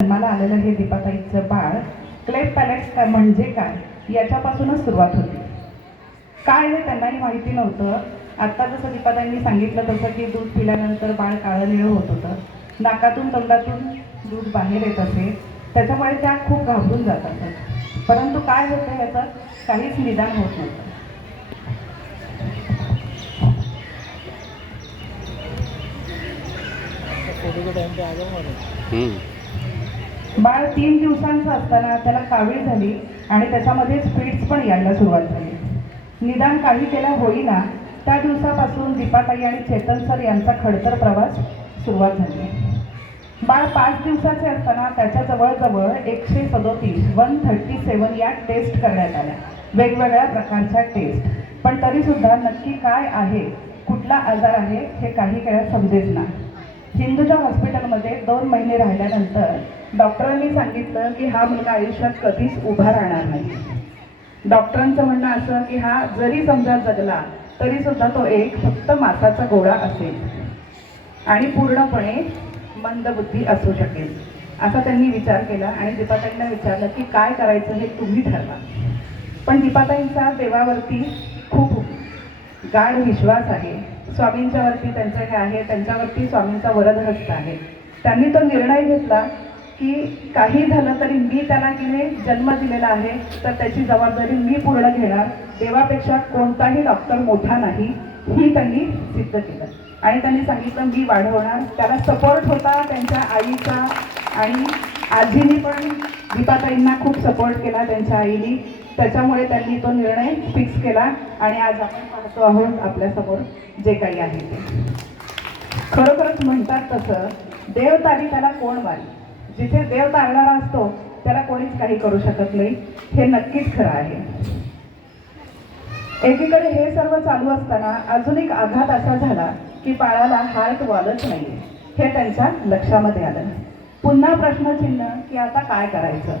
जन्माला आलेलं हे दीपाताईचं बाळ क्लेफ्ट पॅलेट म्हणजे काय याच्यापासूनच सुरुवात होती. काय हे त्यांनाही माहिती नव्हतं. आत्ता जसं दीपाताईंनी सांगितलं तसं की दूध पिल्यानंतर बाळ काळं निळं होत होतं, नाकातून तोंडातून दूध बाहेर येत असे, त्याच्यामुळे त्या खूप घाबरून जात असत. परंतु काय होतं याचं काहीच निदान होत नव्हतं. बाळ 3 दिवसांचं असताना त्याला कावीळ झाली आणि त्याच्यामध्ये स्पीड्स पण यायला सुरुवात झाली. निदान काही त्याला होईना त्या दिवसापासून दीपाताई आणि चेतन सर यांचा खडतर प्रवास सुरुवात झाली. बाळ 5 दिवसाचे असताना त्याच्या जवळजवळ 137 या टेस्ट करण्यात आल्या, वेगवेगळ्या प्रकारच्या टेस्ट. पण तरीसुद्धा नक्की काय आहे, कुठला आजार आहे हे काही वेळा समजेच ना. हिंदूजा हॉस्पिटलमध्ये 2 महिने राहिल्यानंतर डॉक्टरांनी सांगितलं की हा मुलगा आयुष्यात कधीच उभा राहणार नाही. डॉक्टरांचं म्हणणं असं की हा जरी समजा जगला तरी सुद्धा तो एक फक्त मांसाचा गोळा असेल आणि पूर्णपणे मंदबुद्धी असू शकेल, असा त्यांनी विचार केला. आणि दीपाताईंना विचारलं की काय करायचं हे तुम्ही ठरवा. पण दीपाताईंचा देवावरती खूप गाढ विश्वास आहे. स्वामींच्या वरती त्यांचं हे आहे, त्यांच्यावरती स्वामींचा वरदहस्त आहे. त्यांनी तो निर्णय घेतला की काही झालं तरी मी त्याला किने जन्म दिलेला आहे तर त्याची जबाबदारी मी पूर्ण घेणार. देवापेक्षा कोणताही डॉक्टर मोठा नाही, ही त्यांनी सिद्ध केलं. आणि त्यांनी सांगितलं मी वाढवणार. त्याला सपोर्ट होता त्यांच्या आईचा आणि आजीनी पण दीपाताईंना खूप सपोर्ट केला त्यांच्या आईनी. त्याच्यामुळे त्यांनी तो निर्णय फिक्स केला आणि आज आपण पाहतो आहोत आपल्यासमोर जे काही आहे ते. खरोखरच म्हणतात तसं देव तारी त्याला कोण मारी. जिथे देव तारणारा असतो त्याला कोणीच काही करू शकत नाही, हे नक्कीच खरं आहे. एकीकडे हे सर्व चालू असताना अजून एक आघात असा झाला की बाळाला हार्ट वॉलच नाहीये, हे त्यांच्या लक्षामध्ये आलं. पुन्हा प्रश्नचिन्ह की आता काय करायचं.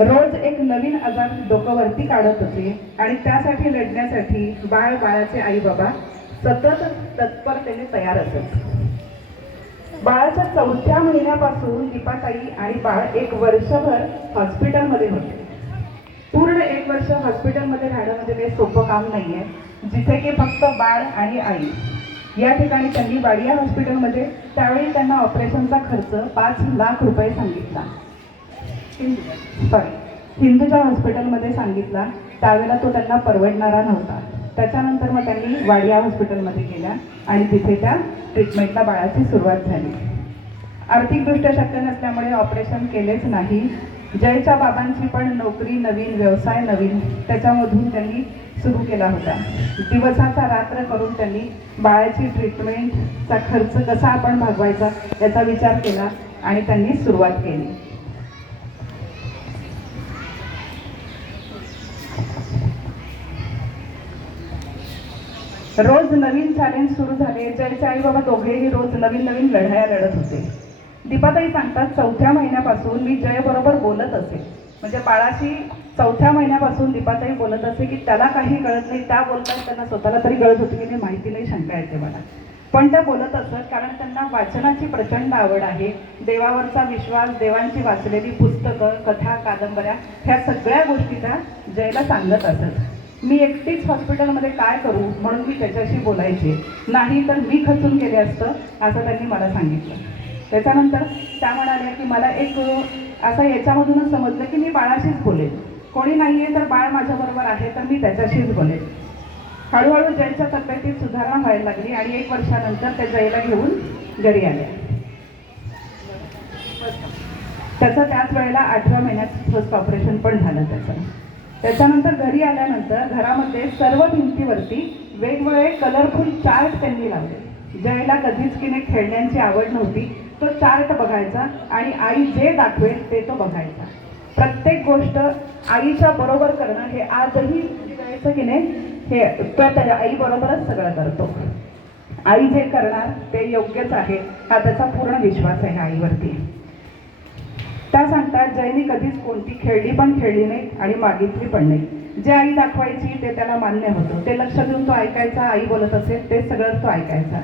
रोज एक नवीन आजार डोक्यावरती काढत होते आणि त्यासाठी लढण्यासाठी बाळाचे आई बाबा सतत तत्परतेने तयार असत. बाळाच्या 4थ्या महिन्यापासून दीपाताई आणि बाळ 1 वर्षभर हॉस्पिटलमध्ये होते. पूर्ण 1 वर्ष हॉस्पिटलमध्ये राहणं म्हणजे काही सोपं काम नाहीये, जिथे की फक्त बाळ आणि आई. या ठिकाणी त्यांनी वाडिया हॉस्पिटलमध्ये त्यावेळी त्यांना ऑपरेशनचा खर्च 5 लाख रुपये सांगितला. हिंदूजा हॉस्पिटलमध्ये सांगितला. त्यावेळेला तो त्यांना परवडणारा नव्हता. त्याच्यानंतर मग त्यांनी वाडिया हॉस्पिटलमध्ये गेल्या आणि तिथे त्या ट्रीटमेंटला बाळाची सुरुवात झाली. आर्थिकदृष्ट्या शक्य नसल्यामुळे ऑपरेशन केलेच नाही. जयच्या बाबांची पण नोकरी नवीन, व्यवसाय नवीन, त्याच्यामधून त्यांनी सुरू केला होता. दिवसाचा रात्र करून त्यांनी बाळाची ट्रीटमेंटचा खर्च कसा आपण भागवायचा याचा विचार केला आणि त्यांनी सुरुवात केली. रोज नवीन चॅलेंज सुरू झाले. जयचे आई बाबा दोघेही रोज नवीन नवीन लढाया लढत होते. दीपाताई सांगतात 4थ्या महिन्यापासून मी जय बरोबर बोलत असे. म्हणजे बाळाशी 4थ्या महिन्यापासून दीपाताई बोलत असे की त्याला काही कळत नाही, त्या बोलतात त्यांना स्वतःला तरी कळत होती की नाही माहिती नाही, शंका येते मला, पण त्या बोलत असत. कारण त्यांना वाचनाची प्रचंड आवड आहे. देवावरचा विश्वास, देवांची वाचलेली पुस्तकं, कथा, कादंबऱ्या, ह्या सगळ्या गोष्टी त्या जयला सांगत असत. मी एकटीच हॉस्पिटलमध्ये काय करू म्हणून मी त्याच्याशी बोलायचे, नाही तर मी खचून गेले असतं, असं त्यांनी मला सांगितलं. त्याच्यानंतर त्या म्हणाल्या की मला एक असं याच्यामधूनच समजलं की मी बाळाशीच बोलेन. कोणी नाही आहे तर बाळ माझ्याबरोबर आहे तर मी त्याच्याशीच बोलेन. हळूहळू जयच्या तब्येतीत सुधारणा व्हायला लागली आणि 1 वर्षानंतर त्या जयला घेऊन घरी आल्या. त्याचं त्याच वेळेला 8व्या महिन्यात फर्स्ट ऑपरेशन पण झालं त्याचं. त्याच्यानंतर घरी आल्यानंतर घरामध्ये सर्व भिंतीवरती वेगवेगळे कलरफुल चार्ट त्यांनी लावले. जयला कधीच की नाही खेळण्यांची आवड नव्हती. तो चार्ट बघायचा आणि आई जे दाखवेल ते तो बघायचा. प्रत्येक गोष्ट आईच्या बरोबर करणं हे आजही जयचं की नाही हे तो त्याच्या आई बरोबरच सगळं करतो. आई जे करणार ते योग्यच आहे, हा त्याचा पूर्ण विश्वास आहे आईवरती. त्या सांगतात जयनी कधीच कोणती खेळली पण खेळली नाही आणि मागितली पण नाही. जे आई दाखवायची ते त्याला मान्य होतं, ते लक्ष देऊन तो ऐकायचा. आई बोलत असेल ते सगळं तो ऐकायचा.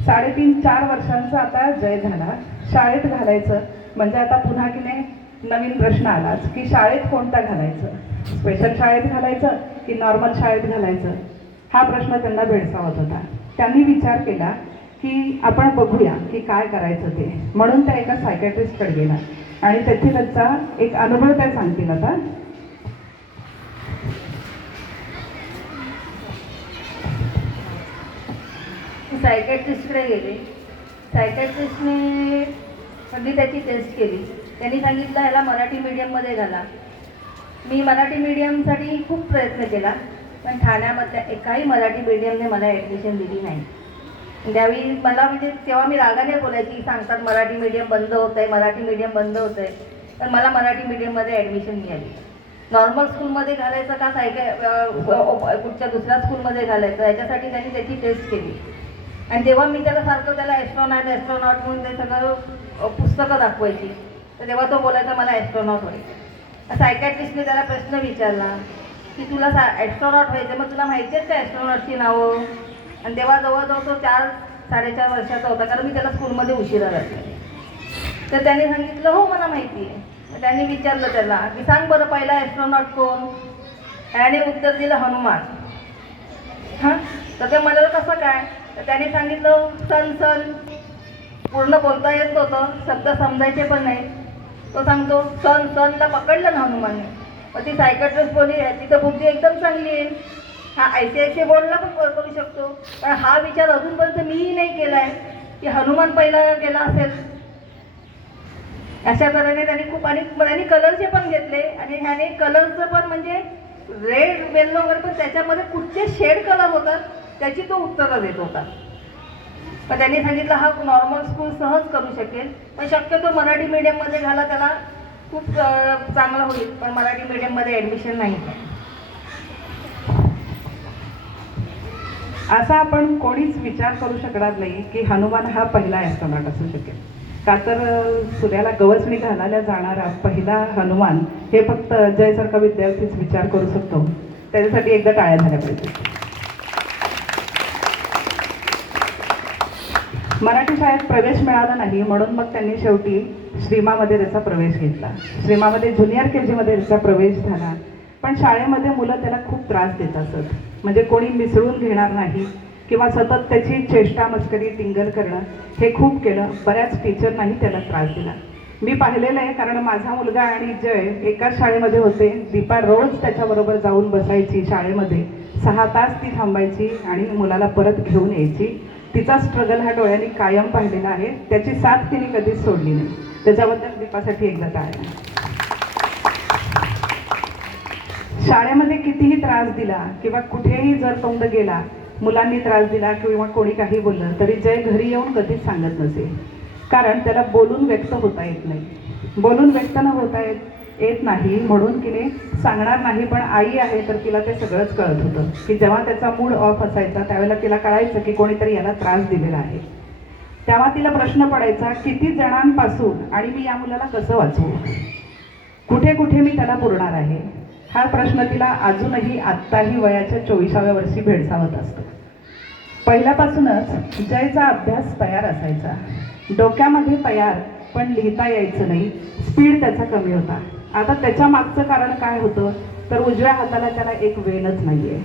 3.5-4 वर्षांचा आता जय झाला. शाळेत घालायचं म्हणजे आता पुन्हा की नाही नवीन प्रश्न आलाच की शाळेत कोणता घालायचं, स्पेशल शाळेत घालायचं की नॉर्मल शाळेत घालायचं, हा प्रश्न त्यांना भेडसावत होता. त्यांनी विचार केला की आपण बघूया की काय करायचं ते. म्हणून त्या एका सायकॅट्रिस्टकडे गेला आणि तेथे त्यांचा एक अनुभव त्या सांगतील आता. सायकॅट्रिस्टकडे गेले. सायकॅट्रिस्टने सगळी त्याची टेस्ट केली. त्यांनी सांगितलं ह्याला मराठी मीडियममध्ये घाला. मी मराठी मीडियमसाठी खूप प्रयत्न केला, पण ठाण्यामधल्या एकाही मराठी मीडियमने मला ॲडमिशन दिली नाही. त्यावेळी मला म्हणजे तेव्हा मी रागाने बोलायची, सांगतात मराठी मीडियम बंद होत आहे, मराठी मीडियम बंद होत आहे. तर मला मराठी मीडियममध्ये ॲडमिशन मिळाली. नॉर्मल स्कूलमध्ये घालायचं का कुठच्या दुसऱ्या स्कूलमध्ये घालायचं, याच्यासाठी त्यांनी त्याची टेस्ट केली. आणि तेव्हा मी त्याला सारखं त्याला ॲस्ट्रॉनॉट म्हणून ते सगळं पुस्तकं दाखवायची. तर तेव्हा तो बोलायचा मला ॲस्ट्रॉनॉट व्हायचं. सायकॅट्रिस्टने त्याला प्रश्न विचारला की तुला ॲस्ट्रॉनॉट व्हायचं, मग तुला माहिती आहेत का ॲस्ट्रॉनॉटची नावं? आणि तेव्हा जवळजवळ तो 4-4.5 वर्षाचा होता, कारण मी त्याला स्कूलमध्ये उशिरा घातला. तर त्याने सांगितलं हो मला माहिती आहे. मग त्यांनी विचारलं त्याला की सांग बरं पहिला ॲस्ट्रॉनॉट कोण? त्याने उत्तर दिलं हनुमान. हां, तर ते म्हणालं कसं काय? तर त्याने सांगितलं सन. पूर्ण बोलता येत होतं, शब्द समजायचे पण नाही. तो सांगतो सनला पकडलं ना हनुमानने. मग ती सायकॅट्रिस्ट बोलली ह्याची तर बुद्धी एकदम चांगली आहे, हा ICICI बोर्डला पण करू शकतो. पण हा विचार अजूनपर्यंत मीही नाही केला आहे की हनुमान पहिला गेला असेल. अशा तऱ्हेने त्यांनी कलरचे पण घेतले. आणि ह्याने कलरचं पण म्हणजे रेड येल्लो वगैरे, पण त्याच्यामध्ये कुठचे शेड कलर होतात त्याची तो उत्तरं देत होता. पण त्यांनी सांगितलं हा नॉर्मल स्कूल सहज करू शकेल, पण शक्यतो मराठी मीडियममध्ये घाला, त्याला खूप चांगलं होईल. पण मराठी मीडियममध्ये ॲडमिशन नाही. असा आपण कोणीच विचार करू शकणार नाही की हनुमान हा पहिला ॲस्ट्रॉनॉट असू शकेल. का तर सूर्याला गवसणी घालायला जाणारा पहिला हनुमान हे फक्त अजयसारखा विद्यार्थीच विचार करू शकतो. त्याच्यासाठी एकदा टाळ्या झाल्या पाहिजे. मराठी शाळेत प्रवेश मिळाला नाही, म्हणून मग त्यांनी शेवटी श्रीमामध्ये त्याचा प्रवेश घेतला. श्रीमामध्ये ज्युनियर KG मध्ये त्याचा प्रवेश झाला. पण शाळेमध्ये मुलं त्याला खूप त्रास देत असत. म्हणजे कोणी मिसळून घेणार नाही किंवा सतत त्याची चेष्टा मस्करी टिंगल करणं हे खूप केलं. बऱ्याच टीचरनाही त्याला त्रास दिला. मी पाहिलेलं आहे, कारण माझा मुलगा आणि जय एकाच शाळेमध्ये होते. दीपा रोज त्याच्याबरोबर जाऊन बसायची शाळेमध्ये, 6 तास ती थांबायची आणि मुलाला परत घेऊन यायची. तिचा स्ट्रगल हा डोळ्यांनी कायम पाहिलेला आहे. त्याची साथ तिने कधीच सोडली नाही. त्याच्याबद्दल दीपासाठी एकदा टाळ्या. शाळेमध्ये कितीही त्रास दिला किंवा कुठेही जर तोंड गेला, मुलांनी त्रास दिला किंवा कोणी काही बोललं, तरी जय घरी येऊन कधीच सांगत नसे. कारण त्याला बोलून व्यक्त होता येत नाही. बोलून व्यक्त न होता येत नाही म्हणून की नाही सांगणार नाही. पण आई आहे तर तिला ते सगळंच कळत होतं की जेव्हा त्याचा मूड ऑफ असायचा त्यावेळेला तिला कळायचं की कोणीतरी याला त्रास दिलेला आहे. तेव्हा तिला प्रश्न पडायचा किती जणांपासून आणि मी या मुलाला कसं वाचवू, कुठे कुठे मी त्याला पुरणार आहे. हा प्रश्न तिला अजूनही आत्ताही वयाच्या 24व्या वर्षी भेडसावत असतो. पहिल्यापासूनच जयचा अभ्यास तयार असायचा, डोक्यामध्ये तयार, पण लिहिता यायचं नाही. स्पीड त्याचा कमी होता. आता त्याच्या मागचं कारण काय होतं, तर उजव्या हाताला त्याला एक वेनच नाही आहे.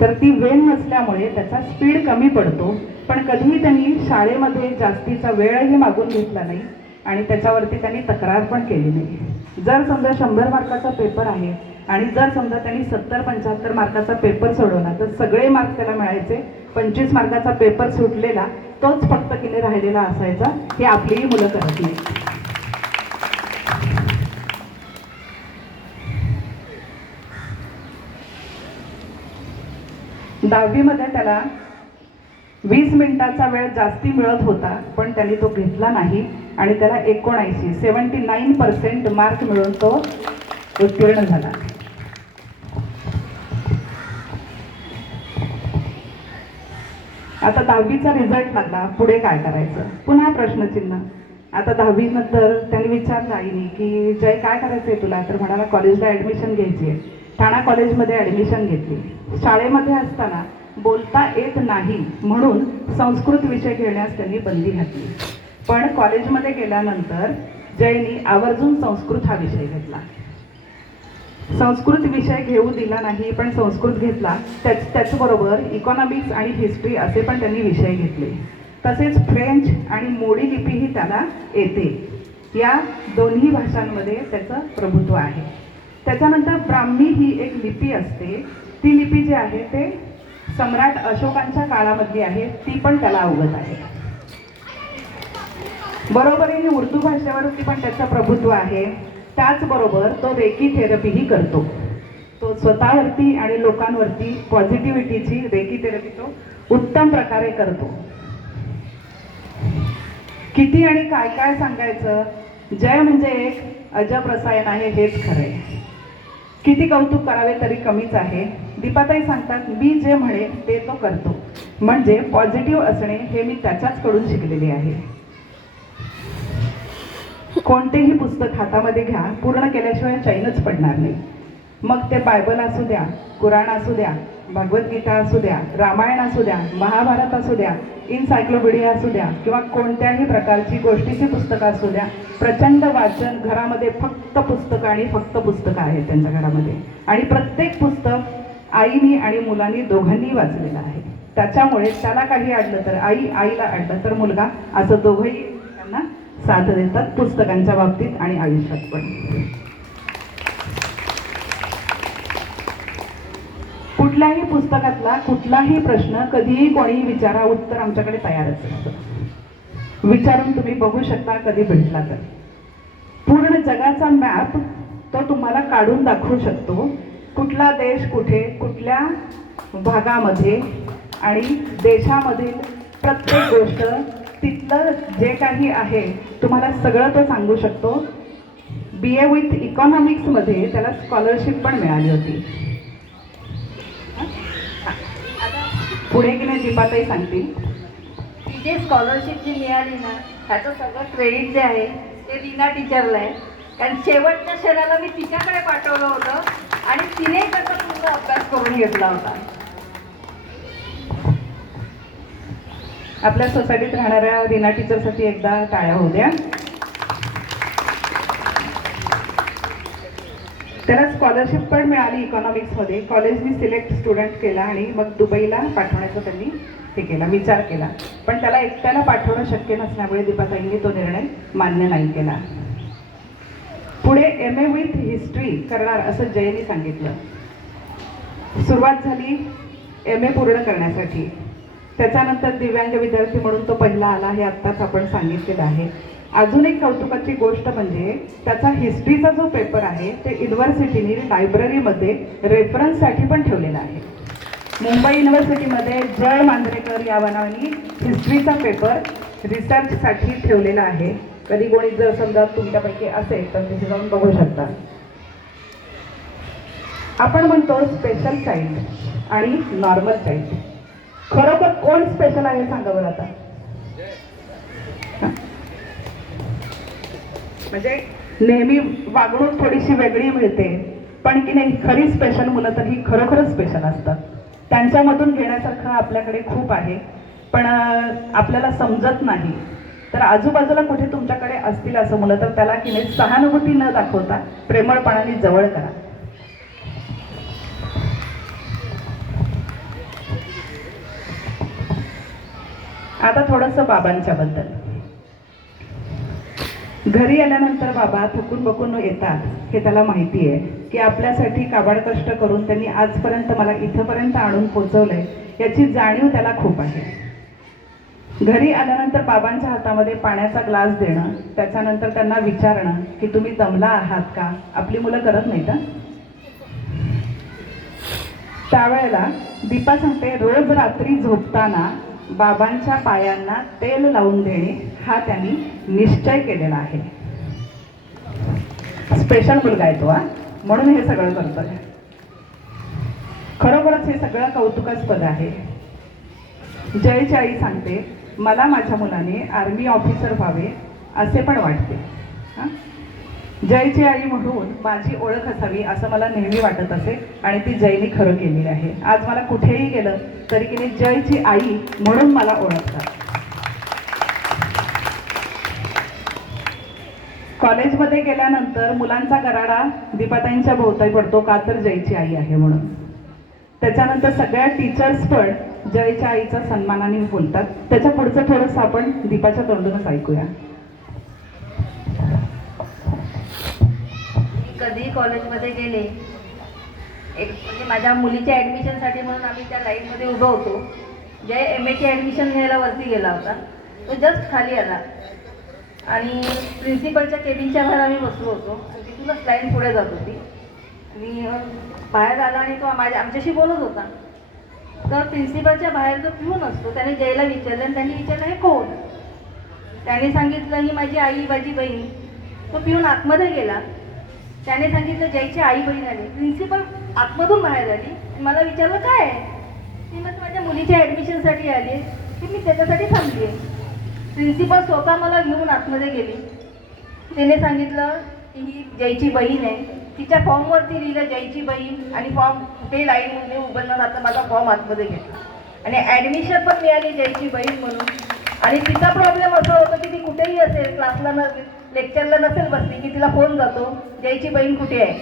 तर ती वेन नसल्यामुळे त्याचा स्पीड कमी पडतो. पण कधीही त्यांनी शाळेमध्ये जास्तीचा वेळही मागून घेतला नाही आणि त्याच्यावरती त्यांनी तक्रार पण केली नाही. जर समजा 100 मार्काचा पेपर आहे आणि जर समजा त्यांनी 70-75 मार्काचा पेपर सोडवला तर सगळे मार्क त्याला मिळायचे. 25 मार्काचा पेपर सुटलेला तोच फक्त किने राहिलेला असायचा. हे आपलीही मुलं करत नाही. 10वीमध्ये त्याला 20 मिनिटाचा वेळ जास्ती मिळत होता, पण त्यांनी तो घेतला नाही आणि त्याला 79% मार्क मिळून तो उत्तीर्ण झाला. आता 10वीचा रिझल्ट लागला, पुढे काय करायचं, पुन्हा प्रश्नचिन्ह. आता 10वी नंतर त्यांनी विचारलं आईने की जय काय करायचंय तुला, तर म्हणाला कॉलेजला ॲडमिशन घ्यायची आहे. ठाणा कॉलेजमध्ये ॲडमिशन घेतली. शाळेमध्ये असताना बोलता येत नाही म्हणून संस्कृत विषय घेण्यास त्यांनी बंदी घातली. पण कॉलेजमध्ये गेल्यानंतर जयनी आवर्जून संस्कृत हा विषय घेतला. संस्कृत विषय घेऊ दिला नाही, पण संस्कृत घेतला. त्याचबरोबर इकॉनॉमिक्स आणि हिस्ट्री असे पण त्यांनी विषय घेतले. तसेच फ्रेंच आणि मोडी लिपीही त्याला येते. या दोन्ही भाषांमध्ये त्याचं प्रभुत्व आहे. त्याच्यानंतर ब्राह्मी ही एक लिपी असते. ती लिपी जी आहे ते सम्राट अशोकांच्या काळामधली आहे, ती पण त्याला अवगत आहे. बरोबरीने उर्दू भाषेवरती पण त्याचं प्रभुत्व आहे. त्याचबरोबर तो रेकी थेरपीही करतो. तो स्वतःवरती आणि लोकांवरती पॉझिटिव्हिटीची रेकी थेरपी तो उत्तम प्रकारे करतो. किती आणि काय काय सांगायचं. जय म्हणजे एक अजब रसायन आहे, हेच खरं आहे. किती कौतुक करावे तरी कमीच आहे. दीपाताई सांगतात, मी जे म्हणेन ते तो करतो. म्हणजे पॉझिटिव्ह असणे हे मी त्याच्याचकडून शिकलेले आहे. कोणतेही पुस्तक हातामध्ये घ्या, पूर्ण केल्याशिवाय चैनच पडणार नाही. मग ते बायबल असू द्या, कुराण असू द्या, भगवद्गीता असू द्या, रामायण असू द्या, महाभारत असू द्या, इनसायक्लोपीडिया असू द्या, किंवा कोणत्याही प्रकारची गोष्टीची पुस्तकं असू द्या. प्रचंड वाचन. घरामध्ये फक्त पुस्तकं आणि फक्त पुस्तकं आहेत त्यांच्या घरामध्ये. आणि प्रत्येक पुस्तक आईनी आणि मुलांनी दोघांनी वाचलेलं आहे. त्याच्यामुळे त्याला काही अडलं तर आई, आईला अडलं तर मुलगा, असं दोघंही त्यांना साथ देतात पुस्तकांच्या बाबतीत आणि आयुष्यात पण. कुठल्याही पुस्तकातला कुठलाही प्रश्न कधीही कोणीही विचारा, उत्तर आमच्याकडे तयारच असतं. विचारून तुम्ही बघू शकता कधी भेटला तर. पूर्ण जगाचा मॅप तो तुम्हाला काढून दाखवू शकतो. कुठला देश कुठे, कुठल्या भागामध्ये आणि देशामधील प्रत्येक गोष्ट, तिथलं जे काही आहे तुम्हाला सगळं तो सांगू शकतो. BA विथ इकॉनॉमिक्समध्ये त्याला स्कॉलरशिप पण मिळाली होती. पुढे की नाही दीपाताई सांगतील. ती जे स्कॉलरशिप जी मिळाली ना, ह्याचं सगळं क्रेडिट जे आहे ते रीना टीचरला आहे. कारण शेवटच्या क्षणाला मी तिच्याकडे पाठवलं होतं आणि तिने त्याचा पूर्ण अभ्यास करून घेतला होता. आपल्या सोसायटीत राहणाऱ्या रीना टीचरसाठी एकदा टाळ्या होऊ द्या. त्याला स्कॉलरशिप पण मिळाली इकॉनॉमिक्समध्ये. कॉलेजनी सिलेक्ट स्टुडंट केला आणि मग दुबईला पाठवण्याचा त्यांनी हे केला, विचार केला. पण त्याला एकट्याला पाठवणं शक्य नसल्यामुळे दीपाताईंनी तो निर्णय मान्य नाही केला. पुढे MA विथ हिस्ट्री करणार असं जयनी सांगितलं. सुरुवात झाली MA पूर्ण करण्यासाठी. त्याच्यानंतर दिव्यांग विद्यार्थी म्हणून तो पहिला आला, हे आत्ताच आपण सांगितलेलं आहे. अजून एक कौतुकाची गोष्ट म्हणजे त्याचा हिस्ट्रीचा जो पेपर आहे ते युनिव्हर्सिटीने लायब्ररीमध्ये रेफरन्ससाठी पण ठेवलेला आहे. मुंबई युनिव्हर्सिटीमध्ये जय मांजरेकर या नावाने हिस्ट्रीचा पेपर रिसर्चसाठी ठेवलेला आहे. कधी कोणी जर समजा तुमच्यापैकी असेल तर तिथे जाऊन बघू शकता. आपण म्हणतो स्पेशल चाइल्ड आणि नॉर्मल चाइल्ड. खरोखर कोण स्पेशल आहे सांगा बरं आता. म्हणजे नेहमी वागणूक थोडीशी वेगळी मिळते, पण की नाही खरी स्पेशल मुलं तर ही खरोखरच स्पेशल असतात. त्यांच्यामधून घेण्यासारखं आपल्याकडे खूप आहे, पण आपल्याला समजत नाही. तर आजूबाजूला कुठे तुमच्याकडे असतील असं मुलं तर त्याला की नाही सहानुभूती न दाखवता प्रेमळपणाने जवळ करा. आता थोडंसं बाबांच्या बद्दल. घरी आल्यानंतर बाबा थकून बकून येतात हे त्याला माहिती आहे की आपल्यासाठी काबाड कष्ट करून त्यांनी आजपर्यंत मला इथंपर्यंत आणून पोचवलंय, याची जाणीव त्याला खूप आहे. घरी आल्यानंतर बाबांच्या हातामध्ये पाण्याचा ग्लास देणं, त्याच्यानंतर त्यांना विचारणं की तुम्ही दमला आहात का. आपली मुलं करत नाही का. त्यावेळेला दीपा सांगते, रोज रात्री झोपताना बाबांच्या पायांना तेल लावून देणे हा त्यांनी निश्चय केलेला आहे. स्पेशल मुलगा आहे तो, म्हणून हे सगळं करतोय. खरोखरच हे सगळं कौतुकास्पद आहे. जयची आई सांगते, मला माझ्या मुलाने आर्मी ऑफिसर व्हावे असे पण वाटते. जयची आई म्हणून माझी ओळख असावी असं मला नेहमी वाटत असे आणि ती जयनी खरं केलेली आहे. आज मला कुठेही गेलं तरी की नाही जयची आई म्हणून मला ओळखतात. कॉलेजमध्ये गेल्यानंतर मुलांचा गराडा दीपाताईंच्या भोवताली पडतो, का तर जयची आई आहे म्हणून. त्याच्यानंतर सगळ्या टीचर्स पण जयच्या आईचा सन्मानाने बोलतात. त्याच्या पुढचं थोडंसं आपण दीपाच्या तोंडूनच ऐकूया. मी कधी कॉलेजमध्ये गेले, एक म्हणजे माझ्या मुलीच्या ॲडमिशनसाठी म्हणून आम्ही त्या लाईनमध्ये उभं होतो. जय MAची ॲडमिशन घ्यायला वरती गेला होता, तो जस्ट खाली आला आणि प्रिन्सिपलच्या केबिनच्या बाहेर आम्ही बसलो होतो आणि तिथूनच लाईन पुढे जात होती आणि बाहेर आला आणि तो आमच्याशी बोलत होता. तर प्रिन्सिपलच्या बाहेर जो पिऊन असतो त्याने जयला विचारलं आणि त्यांनी विचारलं हे कोण. त्याने सांगितलं ही माझी आई, माझी बहीण. तो पिऊन आतमध्ये गेला, त्याने सांगितलं जयची आई बहीण आली. प्रिन्सिपल आतमधून बाहेर आली, मला विचारलं काय आहे. ती मग माझ्या मुलीच्या ॲडमिशनसाठी आली, की मी त्याच्यासाठी थांबली आहे. प्रिन्सिपल स्वतः मला घेऊन आतमध्ये गेली. तिने सांगितलं की ही जयची बहीण आहे. तिच्या फॉर्मवरती लिहिलं जयची बहीण आणि फॉर्म कुठेही लाईनमध्ये उभं न राहता माझा फॉर्म आतमध्ये घेतला आणि ॲडमिशन पण मिळाली जयची बहीण म्हणून. आणि तिचा प्रॉब्लेम असा होता की ती कुठेही असेल, क्लासला लेक्चरला नसेल बसली की तिला फोन जातो जयची बहीण कुठे आहे.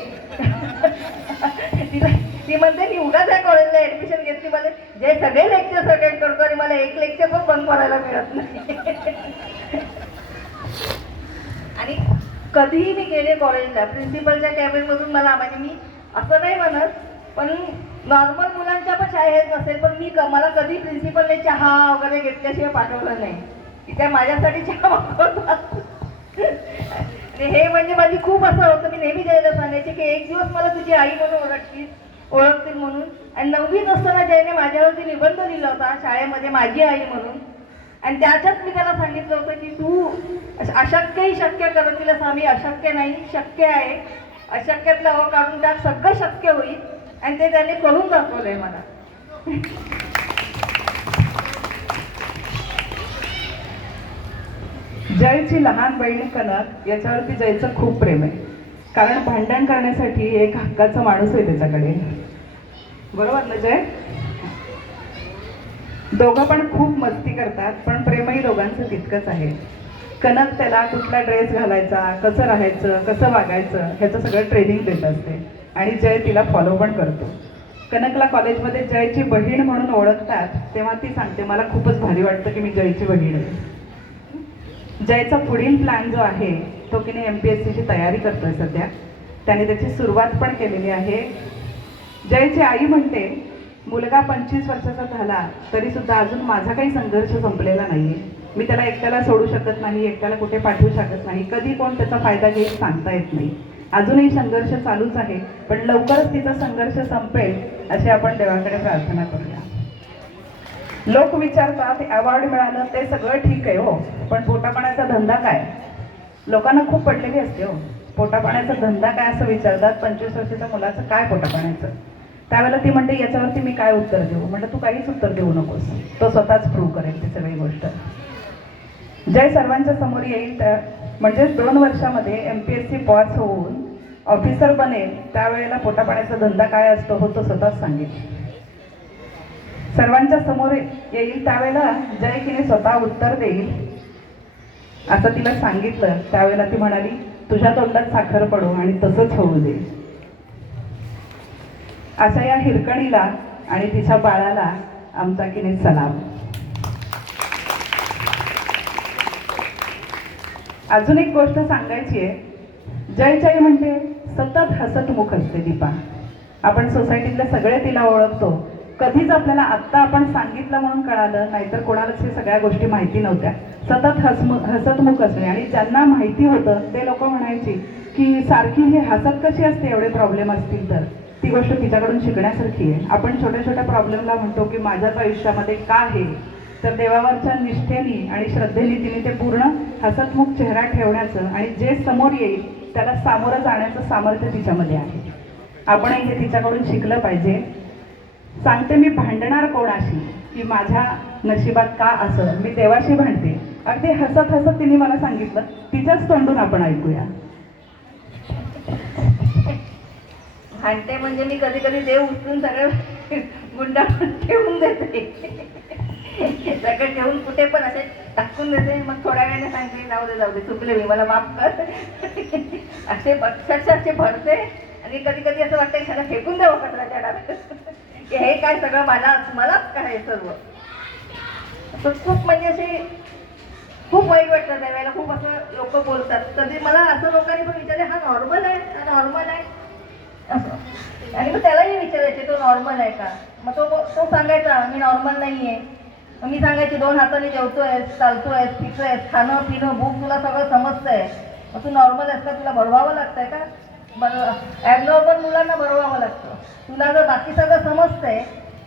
ती म्हणते मी उगाच या कॉलेजला ॲडमिशन घेतली, मला जे सगळे लेक्चर्स अटेंड करतो आणि मला एक लेक्चर पण बंद करायला मिळत नाही. आणि कधीही मी गेले कॉलेजला प्रिन्सिपलच्या कॅबिनमधून मला म्हणजे मी असं नाही म्हणत, पण नॉर्मल मुलांच्या पण शाळेत नसेल पण मला कधी प्रिन्सिपलने चहा वगैरे घेतल्याशिवाय पाठवलं नाही की त्या माझ्यासाठी चहा मागवतात. आणि हे म्हणजे माझी खूप असं होतं, मी नेहमी जयला सांगायचे की एक दिवस मला तुझी आई म्हणून ओळखतील म्हणून. आणि 9वीत असताना जयने माझ्यावरती निबंध लिहिला होता शाळेमध्ये माझी आई म्हणून. आणि त्याच्यात मी त्याला सांगितलं होतं की तू अशक्यही शक्य करतील असं. आम्ही अशक्य नाही, शक्य आहे. अशक्यातलं अ काढून त्यात सगळं शक्य होईल आणि ते त्याने करून दाखवलंय मला. जयची लहान बहीण कनक याच्यावरती जयचं खूप प्रेम आहे, कारण भांडण करण्यासाठी एक हक्काचा माणूस आहे त्याच्याकडे. बरोबर ना जय? दोघं पण खूप मस्ती करतात, पण प्रेमही दोघांचं तितकंच आहे. कनक त्याला कुठला ड्रेस घालायचा, कसं राहायचं, कसं वागायचं ह्याचं सगळं ट्रेनिंग देत असते आणि जय तिला फॉलो पण करतो. कनकला कॉलेजमध्ये जयची बहीण म्हणून ओळखतात तेव्हा ती सांगते मला खूपच भारी वाटतं की मी जयची बहीण आहे. जयचा पुढील प्लॅन जो आहे तो की नाही MPSCची तयारी करतोय सध्या. त्याने त्याची सुरुवात पण केलेली आहे. जयची आई म्हणते मुलगा 25 वर्षाचा झाला तरी सुद्धा अजून माझा काही संघर्ष संपलेला नाहीये. मी त्याला एकट्याला सोडू शकत नाही, एकट्याला कुठे पाठवू शकत नाही. कधी कोण त्याचा फायदा घेईल सांगता येत नाही. अजूनही संघर्ष चालूच आहे, पण लवकरच तिचा संघर्ष संपेल अशी आपण देवाकडे प्रार्थना करूया. लोक विचारतात अवॉर्ड मिळालं ते सगळं ठीक आहे हो, पण पोटापाण्याचा धंदा काय. लोकांना खूप पडलेली असते हो, पोटापाण्याचा धंदा काय असं विचारतात. 25 वर्षाच्या मुलाचं काय पोटापाण्याचं. त्यावेळेला ती म्हणते याच्यावरती मी काय उत्तर देऊ. म्हटलं तू काहीच उत्तर देऊ नकोस, तो स्वतःच प्रूव्ह करेल ती सगळी गोष्ट. जय सर्वांच्या समोर येईल म्हणजे 2 वर्षामध्ये MPSC पास होऊन ऑफिसर बनेल, त्यावेळेला पोटापाण्याचा धंदा काय असतो हो तो स्वतःच सांगेल. सर्वांच्या समोर येईल त्यावेळेला जय तिने स्वतः उत्तर देईल असं तिला सांगितलं. त्यावेळेला ती म्हणाली तुझ्या तोंडात साखर पडो आणि तसंच होऊ दे. अशा या हिरकणीला आणि तिच्या बाळाला आमचा की नाही सलाम. अजून एक गोष्ट सांगायची आहे. जयची आई म्हणते सतत हसतमुख असते दीपा. आपण सोसायटीतले सगळे तिला ओळखतो. कधीच आपल्याला आत्ता आपण सांगितलं म्हणून कळालं, नाहीतर कोणालाच हे सगळ्या गोष्टी माहिती नव्हत्या. सतत हसतमुख असणे. आणि ज्यांना माहिती होतं ते लोक म्हणायची की सारखी हे हसत कशी असते, एवढे प्रॉब्लेम असतील तर. ती गोष्ट तिच्याकडून शिकण्यासारखी आहे. आपण छोट्या छोट्या प्रॉब्लेमला म्हणतो की माझ्याच आयुष्यामध्ये का आहे, तर देवावरच्या निष्ठेने आणि श्रद्धेने तिने ते पूर्ण हसतमुख चेहरा ठेवण्याचं आणि जे समोर येईल त्याला सामोरं जाण्याचं सामर्थ्य तिच्यामध्ये आहे. आपणही हे तिच्याकडून शिकलं पाहिजे. सांगते मी भांडणार कोणाशी की माझ्या नशिबात का असं, मी देवाशी भांडते. अगदी हसत हसत तिने मला सांगितलं. तिच्याच तोंडून आपण ऐकूया. भांडते म्हणजे मी कधी कधी देव उचलून सगळं गुंडाळून ठेवून देते. सगळं ठेवून कुठे पण असे टाकून देते, मग थोड्या वेळाने सांगते जाऊ दे चुकले मी, मला माफ कर. असे अक्षरशः असे भरते आणि कधी कधी असं वाटतं की त्याला फेकून द्यावं कचऱ्याच्या डब्यात, की हे काय सगळं मलाच काय सर्व. तर खूप म्हणजे असे खूप वाईट वाटतं त्यावेळेला. खूप असं लोक बोलतात. कधी मला असं लोकांनी पण विचारले, हा नॉर्मल आहे असं. आणि मग त्यालाही विचारायचे तो नॉर्मल आहे का. मग तो सांगायचा मी नॉर्मल नाही आहे. मग मी सांगायची 2 हाताने जेवतोयस, चालतोयस, पितोयस, खाणं पिणं भूक तुला सगळं समजतंय, मग तू नॉर्मल आहेस का, तुला भरवावं लागतंय का. बरं, ॲबनॉर्मल मुलांना भरवावं लागतं. तुला जर बाकी सगळं समजतंय,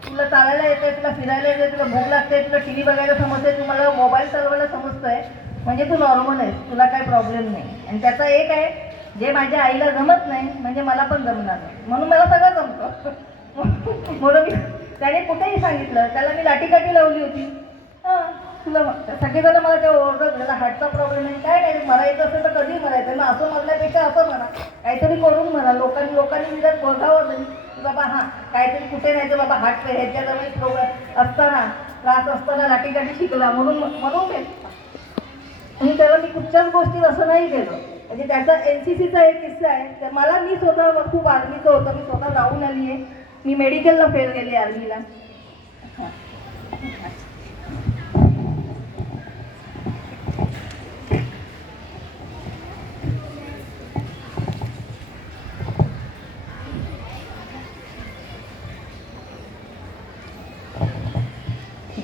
तुला चालायला येतंय, तुला फिरायला येतंय, तुला भूक लागते, तुला टी व्ही बघायला समजतंय, तुम्हाला मोबाईल चालवायला समजतंय, म्हणजे तू नॉर्मल आहेस, तुला काही प्रॉब्लेम नाही. आणि त्याचा एक आहे, जे माझ्या आईला जमत नाही म्हणजे मला पण जमणार नाही, म्हणून मला सगळं जमतं. म्हणून त्याने कुठेही सांगितलं, त्याला मी लाठीकाठी लावली होती. हां, तुला सगळेजण मला ते ओरडत, त्याला हार्टचा प्रॉब्लेम आहे, काय नाही मरायचं असेल तर कधी मरायचं, मग असं म्हणण्यापेक्षा असं म्हणा, काहीतरी करून म्हणा. लोकांनी विचार बघावं नाही की बाबा हां काहीतरी कुठे नाही तर बाबा हार्ट ह्याच्याजवळ प्रॉब्लेम असताना, त्रास असताना लाठीकाठी शिकला म्हणून मी आणि त्याला मी कुठच्याच गोष्टीत असं नाही केलं. म्हणजे त्याचा NCCचा एक किस्सा आहे. तर मला मी स्वतः खूप आर्मीचं होतं, मी स्वतः जाऊन आली आहे. मी मेडिकलला फेल गेले आर्मीला.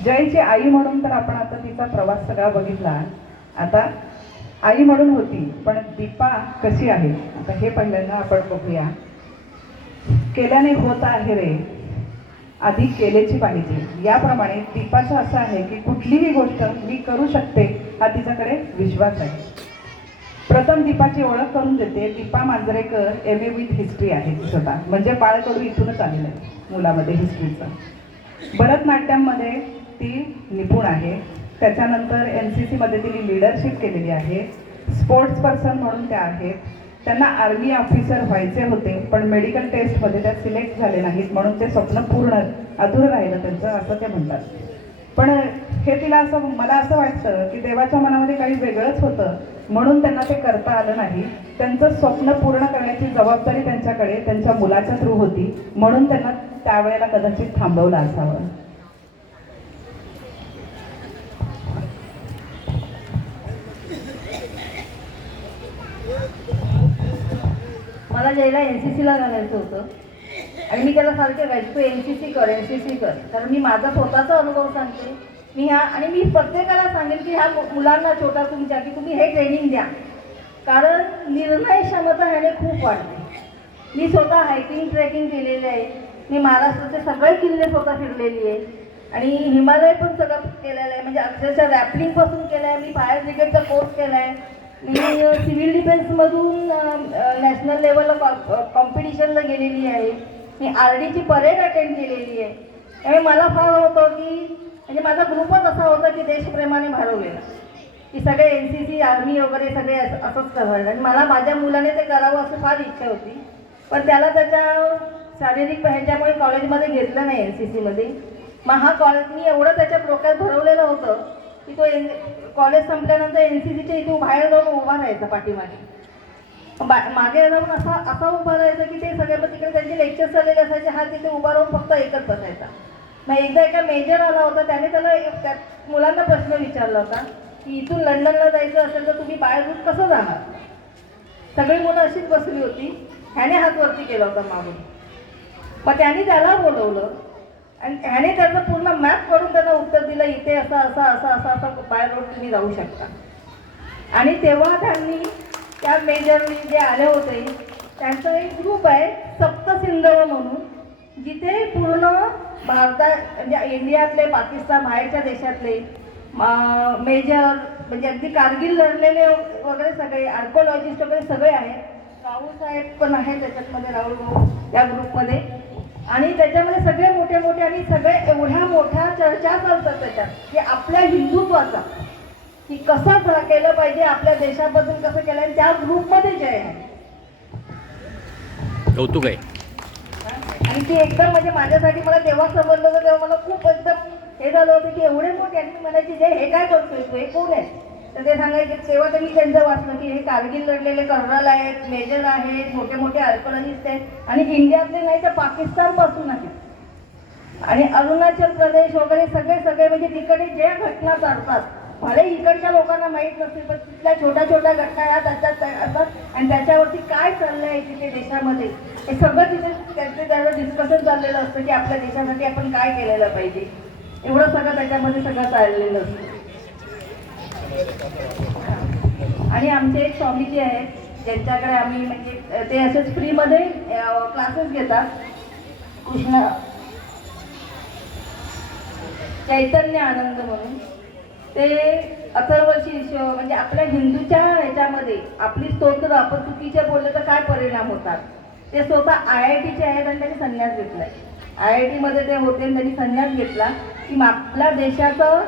जयची आई म्हणून तर आपण आता तिचा प्रवास सगळा बघितला. आता आई म्हणून होती, पण दीपा कशी आहे आता हे पहिल्यांदा आपण बघूया. केल्याने होत आहे रे, आधी केलेची पाहिजे. याप्रमाणे दीपाचं असं आहे की कुठलीही गोष्ट मी करू शकते हा तिच्याकडे विश्वास आहे. प्रथम दीपाची ओळख करून देते. Deepa Manjrekar MA with history आहे ती स्वतः, म्हणजे बाळकडू इथूनच आलेलं आहे मुलामध्ये हिस्ट्रीचं. भरतनाट्यममध्ये ती निपुण आहे. त्याच्यानंतर NCCमध्ये तिने लीडरशिप केलेली आहे. स्पोर्ट्स पर्सन म्हणून त्या आहेत. त्यांना आर्मी ऑफिसर व्हायचे होते, पण मेडिकल टेस्टमध्ये त्या सिलेक्ट झाले नाहीत, म्हणून ते स्वप्न पूर्ण अधुरं राहिलं त्यांचं, असं ते म्हणतात. पण हे तिला असं, मला असं वाटतं की देवाच्या मनामध्ये काही वेगळंच होतं, म्हणून त्यांना ते करता आलं नाही. त्यांचं स्वप्न पूर्ण करण्याची जबाबदारी त्यांच्याकडे त्यांच्या मुलाच्या थ्रू होती, म्हणून त्यांना त्यावेळेला कदाचित थांबवलं असावं. मला जयला NCCला घालायचं होतं आणि मी त्याला सारखे व्हायचं तू NCC कर. कारण मी माझा स्वतःचा अनुभव सांगते. आणि मी प्रत्येकाला सांगेन की ह्या मुलांना छोटा तुमच्या की तुम्ही हे ट्रेनिंग द्या, कारण निर्णय क्षमता ह्याने खूप वाढते. मी स्वतः हायकिंग ट्रेकिंग केलेले आहे. मी महाराष्ट्राचे सगळे किल्ले स्वतः फिरलेली आहे आणि हिमालय पण सगळं केलेलं आहे. म्हणजे अक्षरशः रॅपलिंगपासून केलं आहे. मी फायर ब्रिगेडचा कोर्स केला आहे. मी सिव्हिल डिफेन्समधून नॅशनल लेवलला कॉम्पिटिशनला गेलेली आहे. मी RDची परेड अटेंड केलेली आहे. त्यामुळे मला फार होतं की म्हणजे माझा ग्रुपच असा होता की देशप्रेमाने भरवलेला, की सगळे NCC आर्मी वगैरे सगळे असंच करायला. आणि मला माझ्या मुलाने ते करावं असं फार इच्छा होती, पण त्याला त्याच्या शारीरिक ह्याच्यामुळे कॉलेजमध्ये घेतलं नाही NCCमध्ये. मग हा कॉलेज मी एवढं त्याच्या डोक्यात भरवलेलं होतं की तो कॉलेज संपल्यानंतर NCCच्या इथे बाहेर जाऊन उभा राहायचा पाठीमागे. मागे जाऊन असा उभा राहायचा की ते सगळे तिकडे त्यांचे लेक्चर चाललेले असायचे, हा तिथे उभा राहून फक्त एकच बसायचा. मग एकदा एका मेजर आला होता, त्याने त्याला त्या मुलांना प्रश्न विचारला होता की इथून लंडनला जायचं असेल तर तुम्ही बाय रूट कसं जाणार. सगळी मुलं अशीच बसली होती. ह्याने हात वरती केला होता मागून. मग त्यांनी त्याला बोलवलं आणि ह्याने त्याचं पूर्ण मॅप करून त्यांना उत्तर दिलं, इथे असं बाय रोड तुम्ही जाऊ शकता. आणि तेव्हा त्यांनी त्या मेजरनी जे आले होते त्यांचा एक ग्रुप आहे सप्तसिंधव म्हणून, जिथे पूर्ण भारतात म्हणजे इंडियातले, पाकिस्तान बाहेरच्या देशातले मेजर म्हणजे अगदी कारगिल लढलेले वगैरे सगळे आर्कोलॉजिस्ट वगैरे सगळे आहेत. राहुल साहेब पण आहेत त्याच्यामध्ये, राहुल भाऊ या ग्रुपमध्ये. आणि त्याच्यामध्ये सगळे मोठे मोठे आणि सगळे एवढ्या मोठ्या चर्चा चालतात त्याच्यात की आपल्या हिंदुत्वाचा की कसं केलं पाहिजे, आपल्या देशाबद्दल कसं केलं. आणि त्या ग्रुपमध्ये जे आहे कौतुक आहे. आणि ती एकदम म्हणजे माझ्यासाठी मला तेव्हा समजलं होतं तेव्हा मला खूप एकदम हे झालं होतं की एवढे मोठे आणि मी म्हणायची जे हे काय करतोय तू, हे कोण आहे? तर ते सांगायचे. तेव्हा तर मी त्यांचं वाचलं की हे कारगिल लढलेले कर्नल आहेत, मेजर आहेत, मोठे मोठे आर्कोलॉजिस्ट आहेत आणि इंडियातले नाही तर पाकिस्तानपासून आहेत आणि अरुणाचल प्रदेश वगैरे सगळे म्हणजे तिकडे ज्या घटना चालतात भले इकडच्या लोकांना माहीत नसतील पण तिथल्या छोट्या छोट्या घटना ह्या त्याच्यात असतात आणि त्याच्यावरती काय चाललं आहे तिथे देशामध्ये हे सगळं तिथे त्याचं डिस्कशन चाललेलं असतं की आपल्या देशासाठी आपण काय केलेलं पाहिजे. एवढं सगळं त्याच्यामध्ये सगळं चाललेलं असतं. आणि आमचे एक स्वामीजी आहेत ज्यांच्याकडे आम्ही म्हणजे ते असेच फ्रीमध्ये क्लासेस घेतात. कृष्ण चैतन्य आनंद म्हणून ते अथर्वशीर्ष म्हणजे आपल्या हिंदूच्या ह्याच्यामध्ये आपली स्तोत्र आपण चुकीचे बोलले तर काय परिणाम होतात ते स्वतः IITचे आहेत आणि त्यांनी संन्यास घेतलाय. IIT मध्ये ते होते आणि त्यांनी संन्यास घेतला की आपल्या देशाचं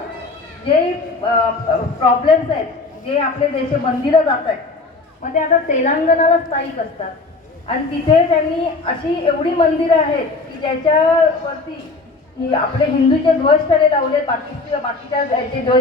जे प्रॉब्लेम्स आहेत जे आपले देश मंदिरं जात आहेत मग ते आता तेलंगणाला स्थायिक असतात आणि तिथे त्यांनी अशी एवढी मंदिरं आहेत की ज्याच्यावरती आपले हिंदूचे ध्वज त्याने लावले बाकीच्या याचे ध्वज